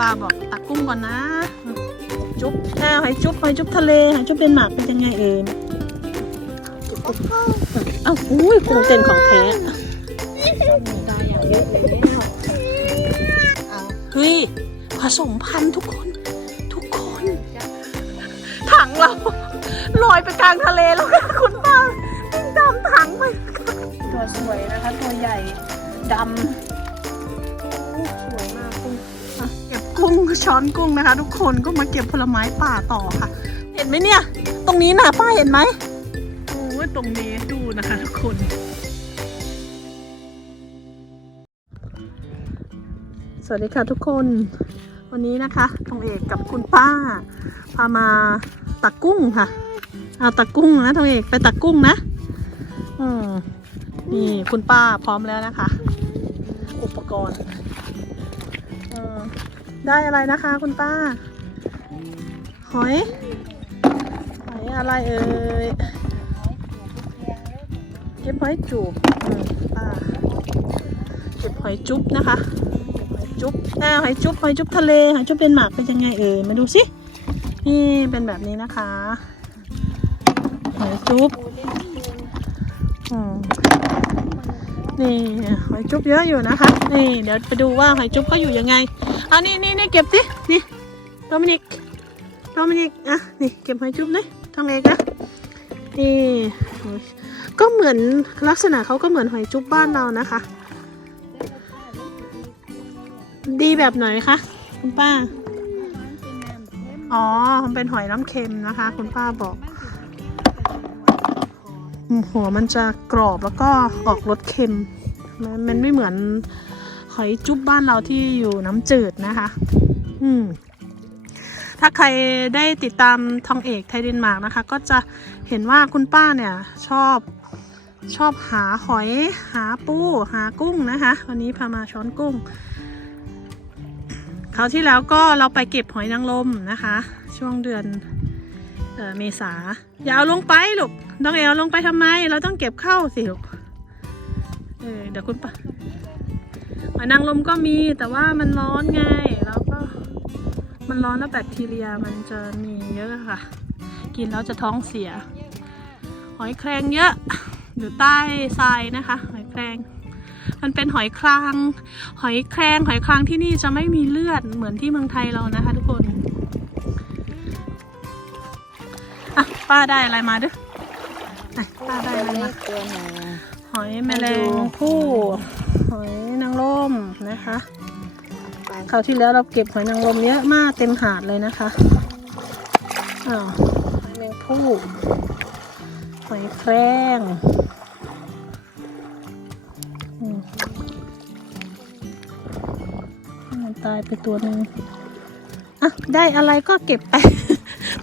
ปลาบอกตักกุ้งก่อนนะ จุ๊บอ่าหอยจุ๊บหอยจุ๊บทะเลใหอยจุ๊บเป็นหมากเป็นยังไงเองเอ้าอุ้ยกุ้งเต้นของแท้เฮ้ยผสมพันธุ์ทุกคน ทุกคน ถังเราลอยไปกลางทะเลแล้วค่ะคุณป้าวิ่งตามถังไปตัวสวยนะคะ ตัวใหญ่ดำ ก็บกุ้งช้อนกุ้งนะคะ ทุกคนก็มาเก็บผลไม้ป่าต่อค่ะ เห็นไหมเนี่ย ตรงนี้นะป้าเห็นไหมโอ้ยตรงนี้ดูนะคะ ทุกคน สวัสดีค่ะทุกคน วันนี้นะคะตองเอกกับคุณป้า พามาตักกุ้งค่ะเอาตักกุ้งนะทองเอกไปตักกุ้งนะอืมนี่คุณป้าพร้อมแล้วนะคะ อุปกรณ์เออ ได้อะไรนะคะคุณป้า หอย หอยอะไรเอ่ยเก็บหอยจูบป้าเก็บหอยจุ๊บนะคะหอยจุ๊บอ่าหอยจุ๊บหอยจุ๊บทะเลหอยจุ๊บเป็นหมากเป็นยังไงเอ่ยมาดูสินี่เป็นแบบนี้นะคะหอยจุ๊บอืมนี่หอยจุ๊บเยอะอยู่นะคะ นี่เดี๋ยวไปดูว่าหอยจุ๊บเขาอยู่ยังไง อานี่นี่นี่เก็บสินี่โดมินิกโดมินิกอะนี่เก็บหอยจุ๊บเลยทำไงกันนี่ก็เหมือนลักษณะเขาก็เหมือนหอยจุ๊บบ้านเรานะคะ ดีแบบไหนคะคุณป้าอ๋อมันเป็นหอยน้ำเค็มนะคะ คุณป้าบอกอืมหัวมันจะกรอบแล้วก็ออกรสเค็มมันไม่เหมือน หอยจุ๊บบ้านเราที่อยู่น้ำจืดนะคะ อืม ถ้าใครได้ติดตามทองเอกไทยเดนมาร์กนะคะ ก็จะเห็นว่าคุณป้าเนี่ยชอบชอบหาหอยหาปู หากุ้งนะคะ วันนี้พามาช้อนกุ้งคราวที่แล้วก็เราไปเก็บหอยนางรมนะคะ ช่วงเดือนเออเมษาอย่าเอาลงไปลูกน้องเอลลงไปทำไม เราต้องเก็บเข้าสิลูกเออเดี๋ยวคุณป้า หอยนางรมก็มีแต่ว่ามันร้อนไงแล้วก็มันร้อนแล้วแบคทีเรียมันจะมีเยอะค่ะ กินแล้วจะท้องเสีย หอยแครงเยอะอยู่ใต้ทรายนะคะ หอยแครงมันเป็นหอยคราง หอยแครง หอยครางที่นี่จะไม่มีเลือดเหมือนที่เมืองไทยเรานะคะทุกคนอะป้าได้อะไรมาด้วยอะป้าได้อะไรมาตัวหนึ่งหอยแมลงผู้ คราวที่แล้วเราเก็บหอยนางรมเยอะมากเต็มหาดเลยนะคะอ้าวหอยแมงผู้หอยแครงมันตายไปตัวหนึ่งอะได้อะไรก็เก็บไป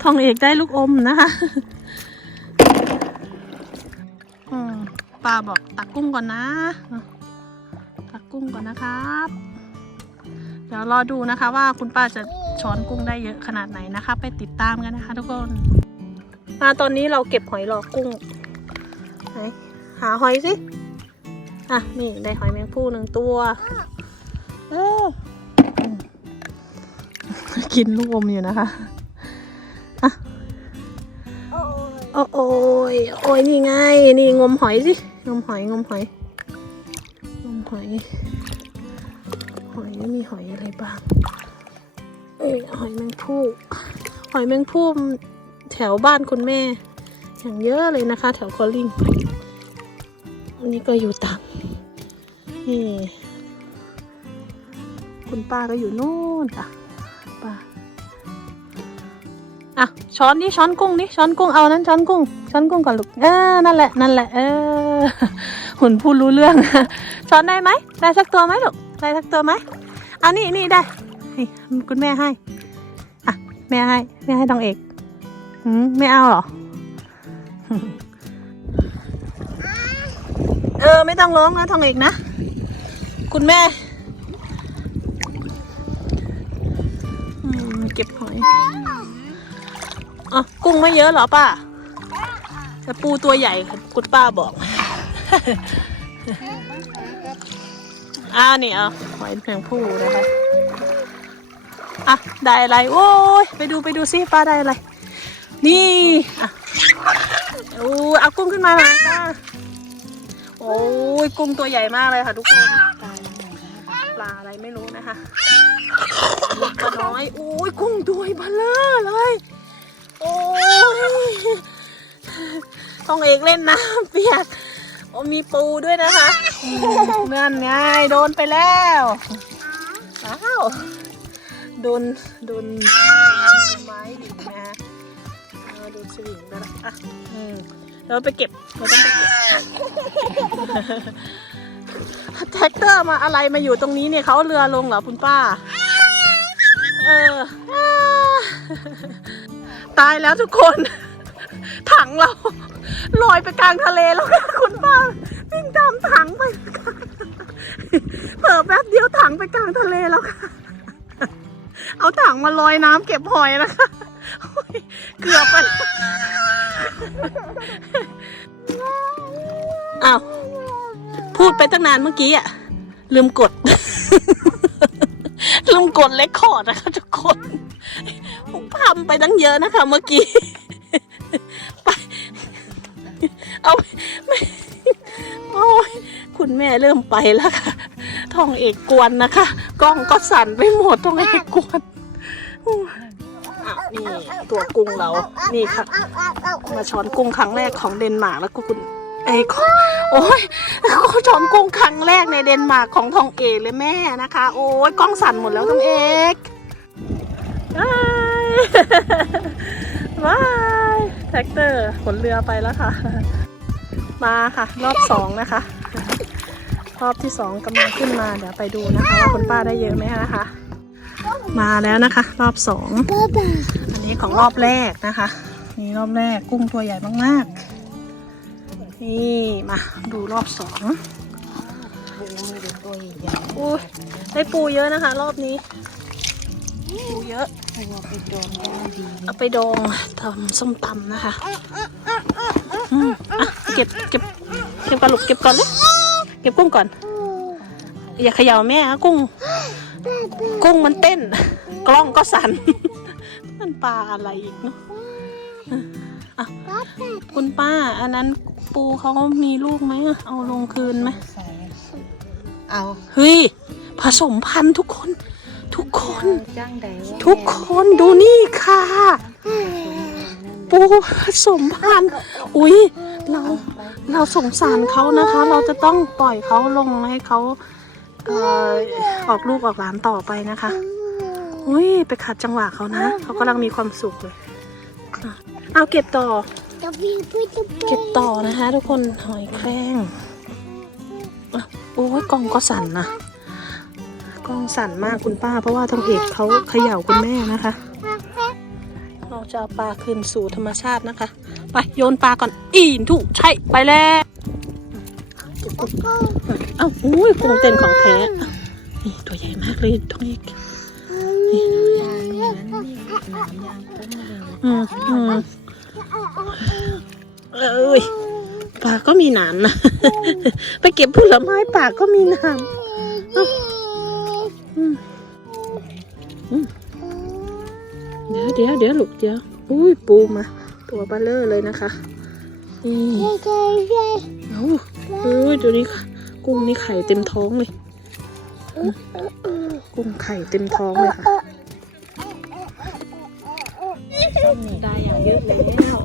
ทองเอกได้ลูกอมนะคะอืมป้าบอกตักกุ้งก่อนนะ ตักกุ้งก่อนนะครับ เดี๋ยวรอดูนะคะว่าคุณป้าจะช้อนกุ้งได้เยอะขนาดไหนนะคะ ไปติดตามกันนะคะ ทุกคนมาตอนนี้เราเก็บหอยหลอกกุ้งไหนหาหอยสิอะนี่ได้หอยแมงผู้หนึ่งตัวเออกินลูกอมอยู่นะคะอ้ยโอ้โอยโอ้ยนี่ไง นี่งมหอยสิ งมหอย งมหอย งมหอย หอยมีหอยอะไรบ้าง เอ้ยหอยแมงผู้หอยแมงผู้แถวบ้านคุณแม่ อย่างเยอะเลยนะคะ แถวคอลลิงอันนี้ก็อยู่ต่ำนี่คุณป้าก็อยู่นู่นค่ะป้าอะช้อนนี่ช้อนกุ้งนี่ช้อนกุ้งเอานั้นช้อนกุ้งช้อนกุ้งก่อนลูกเออนั่นแหละนั่นแหละเออหุ่นพูดรู้เรื่องช้อนได้ไหมได้สักตัวไหมลูก ได้สักตัวไหมเอานี่นี่ได้ให้คุณแม่ให้ อะ แม่ให้ แม่ให้ทองเอกหืมไม่เอาเหรอ เออ ไม่ต้องร้องนะทองเอกนะ คุณแม่เก็บหอยอ๋อกุ้งไม่เยอะเหรอป้าแต่ปูตัวใหญ่คุณป้าบอก อ่านี่เอาหอยแมงผู้นะคะอะได้อะไรโอ้ยไปดูไปดูซิป้าได้อะไร นี่อะโอ้เอากุ้งขึ้นมาหน่อยค่ะโอ้ยกุ้งตัวใหญ่มากเลยค่ะทุกคนปลาอะไรไม่รู้นะคะปลาน้อยโอ้ยกุ้งตัวเบลเลอเลยโอ้ยต้องเอกเล่นน้ำเปียก อ้มีปูด้วยนะคะนั่นไงโดนไปแล้วอ้าวโดนโดนไม้ดิบนะฮะเออโดนสวิงไปแล้วอะอืมเราไปเก็บเราต้องไปเก็บแท็กเตอร์มาอะไรมาอยู่ตรงนี้เนี่ยเขาเอาเรือลงเหรอคุณป้า เอออ่าตายแล้วทุกคน ถังเราลอยไปกลางทะเลแล้วค่ะคุณ กลางทะเลแล้วค่ะ เอาถังมาลอยน้ำเก็บหอยนะคะ เกือบไปแล้วอ้าวพูดไปตั้งนานเมื่อกี้อะ ลืมกด ลืมกดเลคคอร์ดนะคะทุกคนผมทำไปตั้งเยอะนะคะ เมื่อกี้ ไป เอาไม่โอ้ยคุณแม่เริ่มไปแล้วค่ะ ทองเอกกวนนะคะ กล้องก็สั่นไปหมดทองเอกกวนอะนี่ตัวกุ้งเรานี่ค่ะ มาช้อนกุ้งครั้งแรกของเดนมาร์กแล้วก็คุณเอ้ยโอ้ยเขาช้อนกุ้งครั้งแรกในเดนมาร์กของทองเอกเลยแม่นะคะ โอ้ยกล้องสั่นหมดแล้วทองเอกว้ายว้ายแท็กเตอร์ขนเรือไปแล้วค่ะ มาค่ะ รอบสองนะคะ รอบที่สองกำลังขึ้นมาเดี๋ยวไปดูนะคะว่าคุณป้าได้เยอะไหมนะคะ มาแล้วนะคะ รอบสองอันนี้ของรอบแรกนะคะนี่รอบแรกกุ้งตัวใหญ่มากๆนี่มาดูรอบสองอุ้ยได้ปูเยอะนะคะ รอบนี้ปูเยอะเอาไปดองทำส้มตำนะคะอืมอะเก็บเก็บเก็บกระลุกเก็บก่อนเลย เก็บกุ้งก่อน อย่าเขย่าแม่นะกุ้ง กุ้งมันเต้น กล้องก็สั่น มันปลาอะไรอีกเนาะอะคุณป้า อันนั้นปูเขามีลูกไหมอะเอาลงคืนไหมเอาเฮ้ยผสมพันธุ์ทุกคน ทุกคนจ้างใดว่าทุกคนดูนี่ค่ะ ปูผสมพันธุ์ อุ้ยเรา เราสงสารเขานะคะ เราจะต้องปล่อยเขาลงให้เขาเอ่อออกลูกออกหลานต่อไปนะคะอุ้ยไปขัดจังหวะเขานะเขากำลังมีความสุขเลยเอาเก็บต่อ เก็บต่อนะคะ ทุกคนหอยแครงโอ้ยกล้องก็สั่นนะกล้องสั่นมากคุณป้า เพราะว่าทองเอกเขาเขย่าคุณแม่นะคะ เราจะเอาปลาคืนสู่ธรรมชาตินะคะ ไปโยนปลาก่อน อีนถูกใช่ไปแล้วเอ้าอุ้ยกุ้งเต้นของแท้นี่ตัวใหญ่มากเลยทองเอกนี่ยางนี่นั้นนี่หนามยางต้นเลยอืมอืมเอ้ยปลาก็มีหนามนะ ไปเก็บผลไม้ปลาก็มีหนามเอ้าอืมอืมเดี๋ยวเดี๋ยวเดี๋ยวลูกเดี๋ยวอุ้ยปูมา ตัวเบลเลอร์เลยนะคะนี่เอาเอ้ยตัวนี้ค่ะ กุ้งนี่ไข่เต็มท้องเลยอืมกุ้งไข่เต็มท้องเลยค่ะต้นนี่ได้อย่างเยอะแล้ว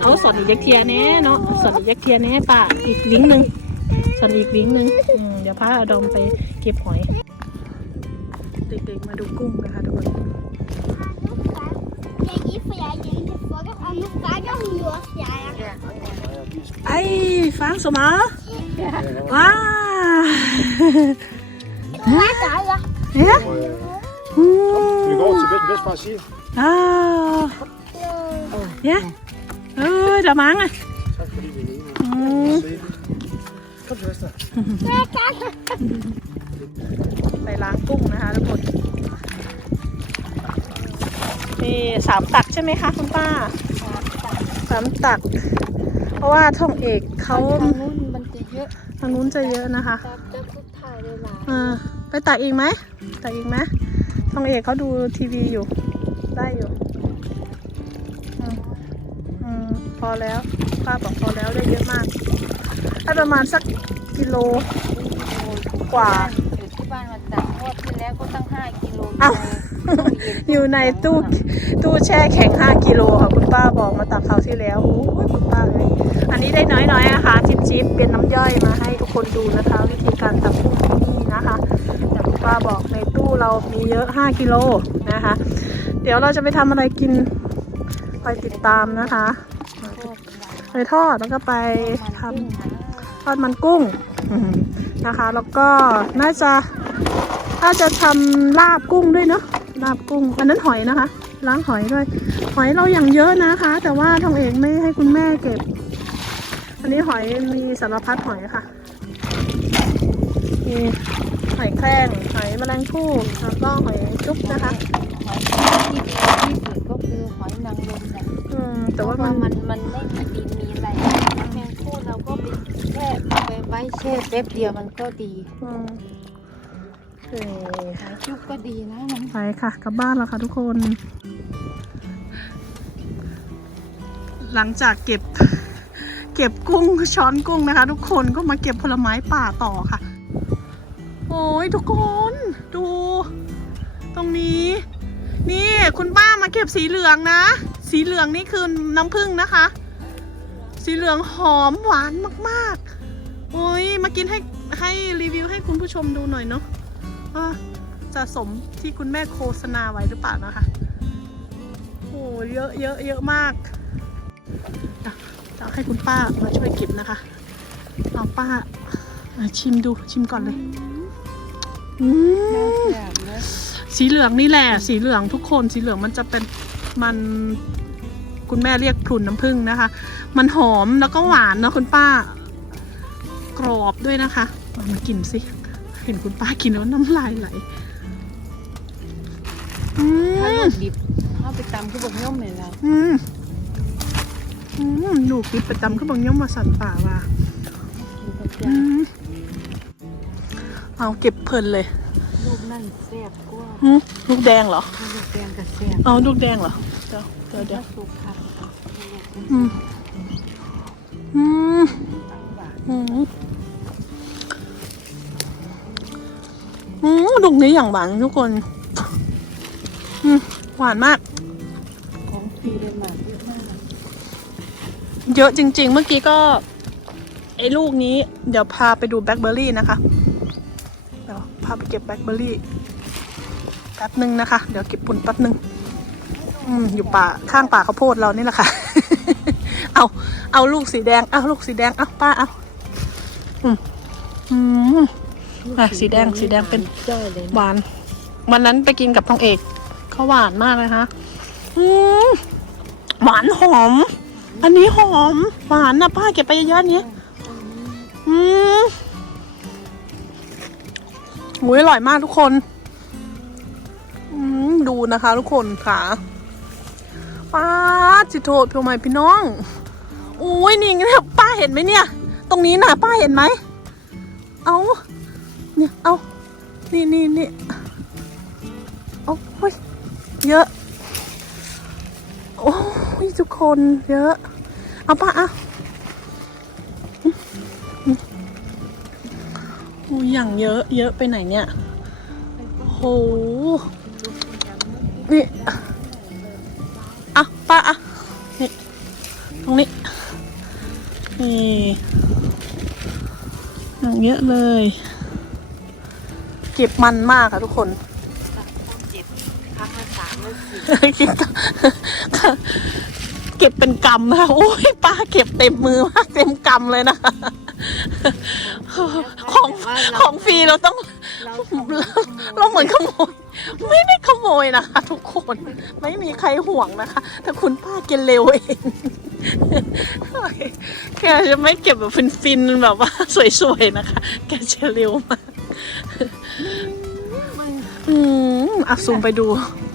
เอาสอนอีกยักเทียแน่เนาะสอนอีกยักเทียแน่ป่ะอีกวิ้งหนึ่งสอนอีกวิ้งหนึ่งอืมเดี๋ยวพาอดอมไปเก็บหอย เด็กๆมาดูกุ้งนะคะทุกคน Jeg er gift, for jeg er hjemme til frokost, og nu bakker hun jo også, jeg er. ไอ้ฟังสมอว้า Hvad gør jeg? เฮ้ยอื Vi går ม til Vest, Vestfra sige. อ้าวเนี่ยเออเดี๋ยวมั้งอะ Tak fordi vi er med. อืม Se. Kom til Vester. Hvad gør jeg? ไปล้างกุ้งนะคะทุกคนนี่สามตักใช่ไหมคะคุณป้าสามตัก เพราะว่าท่องเอกเขาทางนู้นมันจะเยอะทางนู้นจะเยอะนะคะตักจะทุกถ่ายเลยล่ะอ่าไปตักอีกไหมตักอีกไหมทองเอกเขาดูทีวีอยู่ ได้อยู่อืมอืมพอแล้วป้าบอกพอแล้วได้เยอะมากได้ประมาณสักกิโลกว่าอยู่ที่บ้านวันจันทร์งวดที่แล้วก็ตั้งห้ากิโลอ้าว อยู่ในตู้ตู้แช่แข็ง 5 กิโลค่ะคุณป้าบอกมาตักคราที่แล้วโอ้ยคุณป้าเลยอันนี้ได้น้อยๆนะคะชิปชิปๆเป็นน้ำย่อยมาให้ทุกคนดูนะคะ วิธีการทำกุ้งที่นี่นะคะแต่คุณป้าบอกในตู้เรามีเยอะ 5 กิโลนะคะ เดี๋ยวเราจะไปทำอะไรกินไปติดตามนะคะไปทอดแล้วก็ไปทำทอดมันกุ้งนะคะ แล้วก็น่าจะน่าจะทำลาบกุ้งด้วยเนาะ ลาบกุ้ง อันนั้นหอยนะคะ ล้างหอยด้วย หอยเราอย่างเยอะนะคะ แต่ว่าทองเอกไม่ให้คุณแม่เก็บ อันนี้หอยมีสารพัดหอยค่ะ มีหอยแครงหอยแมลงภู่แล้วก็หอยจุ๊บนะคะหอยที่ดีที่สุดก็คือหอยนางรมแหละอืม แต่แต่ว่าว่ามัมันนมันไม่มีดินมีอะไรน้ำแมงคู่เราก็ไปแช่ไปไว้แช่แป๊บเดียวมันก็ดี อืมโอเคหอย จุ๊บก็ดีนะมันไปค่ะ กลับบ้านแล้วค่ะทุกคน หลังจากเก็บ เก็บกุ้งช้อนกุ้งนะคะ ทุกคนก็มาเก็บผลไม้ป่าต่อค่ะ โอ้ยทุกคนดู ตรงนี้ นี่คุณป้ามาเก็บสีเหลืองนะ สีเหลืองนี่คือน้ำผึ้งนะคะ สีเหลืองหอมหวานมากๆโอ้ยมากินให้ให้รีวิวให้คุณผู้ชมดูหน่อยเนาะ จะสมที่คุณแม่โฆษณาไว้หรือเปล่านะคะ โอ้เยอะเยอะเยอะมากอะจะให้คุณป้ามาช่วยเก็บนะคะเอาป้าอะชิมดูชิมก่อนเลยอืมแบบนะสีเหลืองนี่แหละ สีเหลืองทุกคนสีเหลืองมันจะเป็นมันคุณแม่เรียกพรุนน้ำผึ้งนะคะ มันหอมแล้วก็หวานเนอะคุณป้า กรอบด้วยนะคะเอามากินสิ เห็นคุณป้ากินแล้วน้ำลายไหลอืถ้ามลูกดิบเอาไปตำคือบกย่อมเลยเราอืมอืมลูกดิบประจำก็บังย่อมมาสันป่าว่ากินประจอืมเอาเก็บเพลินเลยำลูกนั่นแซ่บกว่าหึลูกแดงเหรอ ลูกแดงกับแซ่บเอาลูกแดงเหรอ เดี๋ยวเดี๋ยวเดี๋ยวสุกครับอืมอืมอืม อืมลูกนี้อย่างหวานทุกคน อืมหวานมาก ของฟรีเลยมากเยอะมากเยอะจริง ๆ เมื่อกี้ก็ไอ้ลูกนี้ เดี๋ยวพาไปดูแบล็คเบอร์รี่นะคะ เดี๋ยวพาไปเก็บแบล็คเบอร์รี่แป๊บหนึ่งนะคะ เดี๋ยวเก็บปุ่นแป๊บหนึ่งอืมอยู่ป่าข้างป่าข้าวโพดเรานี่แหละค่ะ เอาเอาลูกสีแดง เอาลูกสีแดง เอาป้าเอาอืม อะสีแดงสีแดงเป็นจ้อยเลยหวาน วันนั้นไปกินกับทองเอกเขาหวานมากเลยคะอืมหวานหอม อันนี้หอม หวานนะป้าเก็บไปเยอะๆเนี้ยอืมอุ้ยอร่อยมากทุกคน อืมดูนะคะ ทุกคนค่ะป้าจิโทษพี่ใหม่พี่น้องอุ้ยนี่ไงป้าเห็นไหมเนี่ย ตรงนี้น่ะป้าเห็นไหม เอา เนี่ย เอานี่นี่นี่โอ้ยเยอะ โอ้ยทุกคนเยอะ เอาปะอะอืมอืมโอ้ยอย่างเยอะ เยอะไปไหนเนี่ย โห นี่อะป้าอะนี่ ตรงนี้ นี่ อย่างเยอะเลย เก็บมันมากค่ะทุกคนเจ็บครั้งละสามละสี่เก็บเก็บเป็นกำนะคะโอ้ยป้าเก็บเต็มมือมากเต็มกำเลยนะของของฟรีเราต้องเราทำเหมือนขโมย ไม่ได้ขโมยนะคะ ทุกคนไม่มีใครห่วงนะคะแต่คุณป้าแกเร็วเองแกจะไม่เก็บแบบฟินๆแบบว่าสวยๆนะคะ แกจะเร็วมาก อืมอะซูมไปดู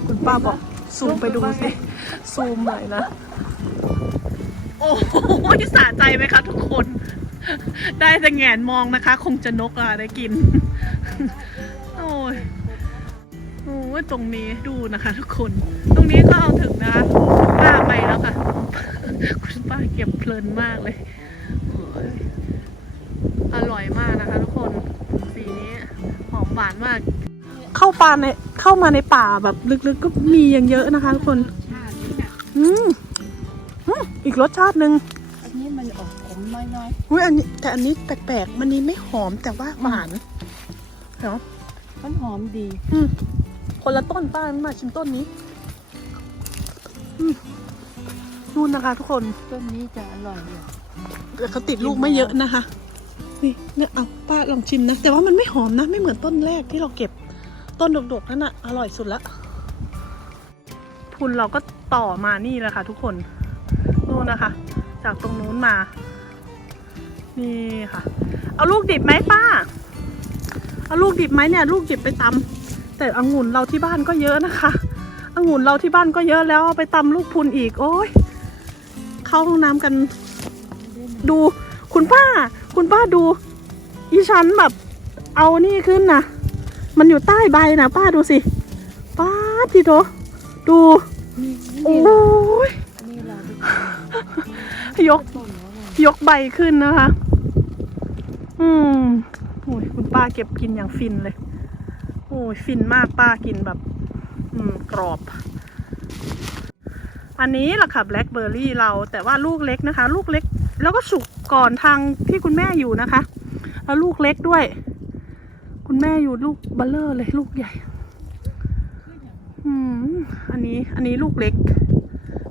คุณป้าบอก ซูมไปดูสิซูมหน่อยนะ โอ้โหสะใจไหมคะทุกคน ได้แต่แงนมองนะคะ คงจะนกอะได้กิน โอ้ยโอ้ยยตรงนี้ดูนะคะ ทุกคน ตรงนี้ก็เอาถึงนะคะป้าไปแล้วค่ะ คุณป้าเก็บเพลินมากเลยโอ้ยอร่อยมากนะคะ ทุกคน สีนี้หอมหวานมาก เข้าป่าในเข้ามาในป่าแบบลึกๆก็มีอย่างเยอะนะคะทุกคนชาตินี้น่ะอืมอืมอีกรสชาติหนึ่งอันนี้มันออกขมน้อยอุ้ยอันนี้แต่อันนี้แปลกๆมันนี้ไม่หอมแต่ว่าหวานเนาะๆมันหอมดี อืมคนละต้นป้ามาชิมต้นนี้อืมนู่นนะคะทุกคน ต้นนี้จะอร่อยอยู่แต่เขาติดลูกไม่เยอะนะคะ นี่เนี่ยเอาป้าลองชิมนะ แต่ว่ามันไม่หอมนะ ไม่เหมือนต้นแรกที่เราเก็บ ต้นดกๆนั่นน่ะอร่อยสุดละทุนเราก็ต่อมานี่แหละค่ะ ทุกคนนู่นนะคะ จากตรงนู้นมา นี่ค่ะ เอาลูกดิบไหมป้า เอาลูกดิบไหมเนี่ย ลูกดิบไปตำแต่องุ่นเราที่บ้านก็เยอะนะคะองุ่นเราที่บ้านก็เยอะแล้วไปตำลูกพุนอีก โอ้ยเข้าห้องน้ำกัน ดูคุณป้า คุณป้าดู อีฉันแบบ เอานี่ขึ้นนะ มันอยู่ใต้ใบนะป้าดูสิป้าทีโตดูโอ้ยยก ยกใบขึ้นนะคะ อืมโอ้ยคุณป้าเก็บกินอย่างฟินเลย โอ้ยฟินมากป้ากินแบบ อืม กรอบ อันนี้แหละค่ะแบล็คเบอร์รี่เราแต่ว่าลูกเล็กนะคะ ลูกเล็ก แล้วก็สุกก่อนทางที่คุณแม่อยู่นะคะ แล้วลูกเล็กด้วย คุณแม่อยู่ลูกเบลเลอร์เลยลูกใหญ่อืมอันนี้อันนี้ลูกเล็ก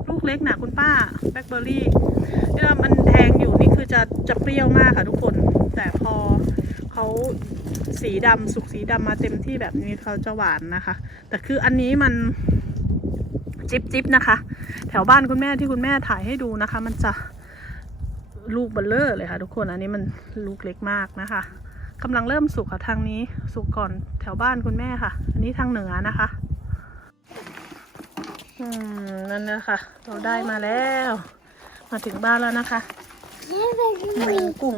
ลูกเล็กนะคุณป้าแบล็คเบอร์รี่เนี่ยมันแทงอยู่นี่คือจะจะเปรี้ยวมากค่ะทุกคน แต่พอเขาสีดำสุกสีดำมาเต็มที่แบบนี้เขาจะหวานนะคะ แต่คืออันนี้มันจิบจิบนะคะ แถวบ้านคุณแม่ที่คุณแม่ถ่ายให้ดูนะคะ มันจะลูกเบลเลอร์เลยค่ะ ทุกคนอันนี้มันลูกเล็กมากนะคะ กำลังเริ่มสุกค่ะทางนี้สุกก่อนแถวบ้านคุณแม่ค่ะ อันนี้ทางเหนือนะคะอืมนั่นนะคะเราได้มาแล้ว มาถึงบ้านแล้วนะคะหมูกุ้ง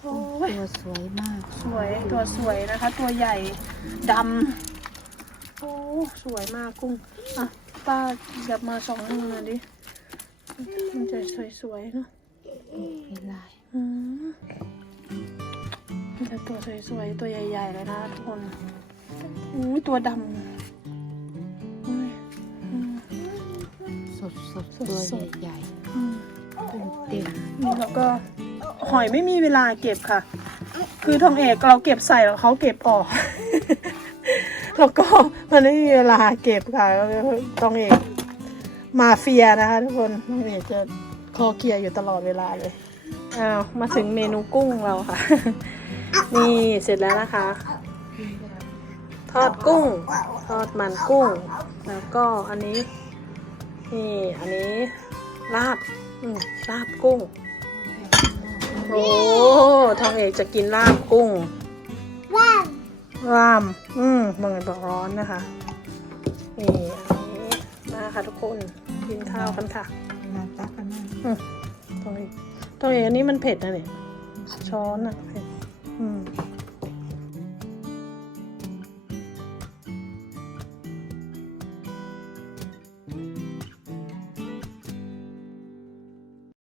โอ้ยตัวสวยมาก สวยตัวสวยนะคะ ตัวใหญ่ดำโอ้สวยมากกุ้งอะป้าหยับมาสองมือหน่อยดิมันจะสวยๆเนาะเป็นลายอืม มันจะตัวสวยๆ ตัวใหญ่ ๆ เลยนะทุกคนอุ้ยตัวดำอุ้ยอืมสดสดสดตัวสดใหญ่อืมๆเต็มเต็มนี่แล้วก็หอยไม่มีเวลาเก็บค่ะ คือทองเอกเราเก็บใส่แล้วเขาเก็บออก แล้วก็มันไม่มีเวลาเก็บค่ะทองเอกมาเฟียนะคะ ทุกคนทองเอกจะคอเคลียร์อยู่ตลอดเวลาเลยอ้าวมาถึงเมนูกุ้งเราค่ะ นี่เสร็จแล้วนะคะ ทอดกุ้ง ทอดมันกุ้ง แล้วก็อันนี้นี่อันนี้ลาบอืมลาบกุ้ง โอ้ทองเอกจะกินลาบกุ้งว้าวลามอืมบางคนบอกร้อนนะคะนี่อันนี้มาค่ะทุกคนกินข้าวกันค่ะๆน่ารักกันมากทองเอกทองเอกอันนี้มันเผ็ดนะเนี่ยช้อนอะเผ็ด อืม